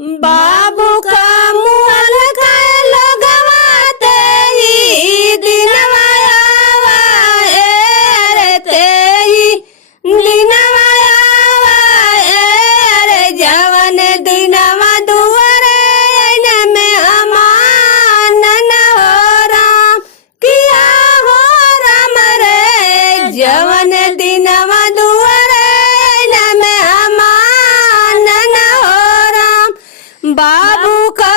बाबू का मुअल खाए लोगवाते ही दिनवा आवा रे तेई दिनवा आवा रे जवन दिनवा दुआरे न में अमान न हो राम किया हो राम रे जवन दिनवा दुआरे न में अमान न हो राम बाबू का